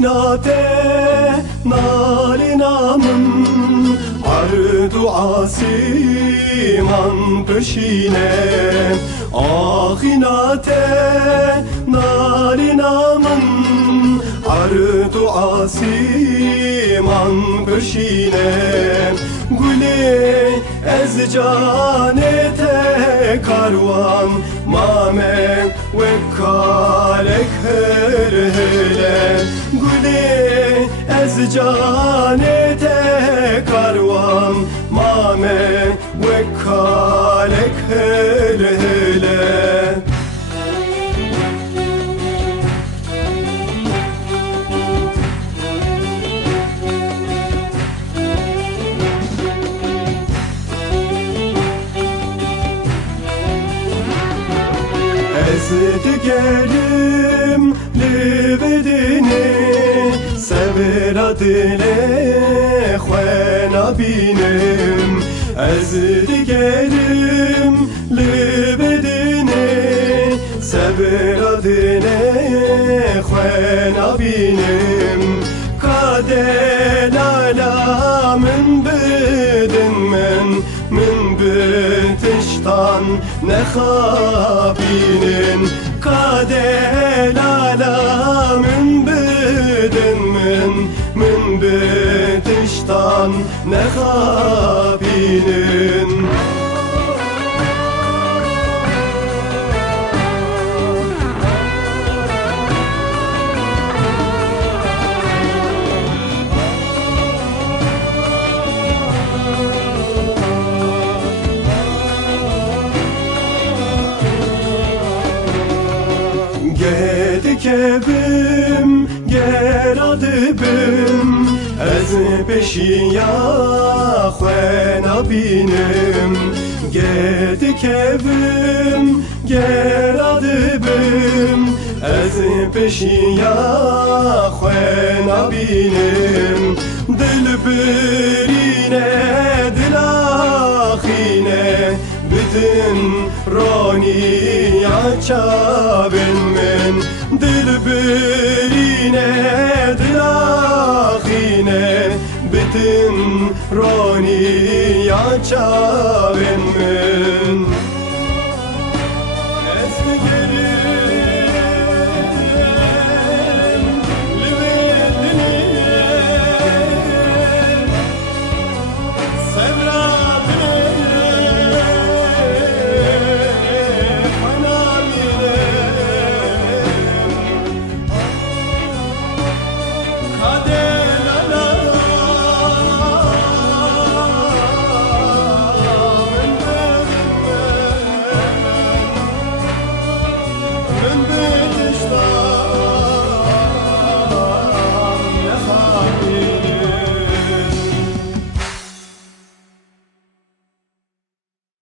Ahinate nalinamın ardu asiman peşine Ahinate nalinamın ardu asiman peşine Gülü ez canete karvan mame ve kalek her hele Gülü ez canete karvan mame ve kalek her hele Ezdigerim libedini severadile khwana binim Ezdigerim libedini severadile khwana binim Kadel alamin bedin min bitiştan nekhabinin Kadel alamin bedin min bitiştan nekhabinin Gedikevim geradibim Ez peşiya khwana binim Gedikevim geradibim Ez peşiya khwana binim Dilberine dilakhine bütün raniya çabin min Dilberine dilakhine bütün raniya çabin min Hadi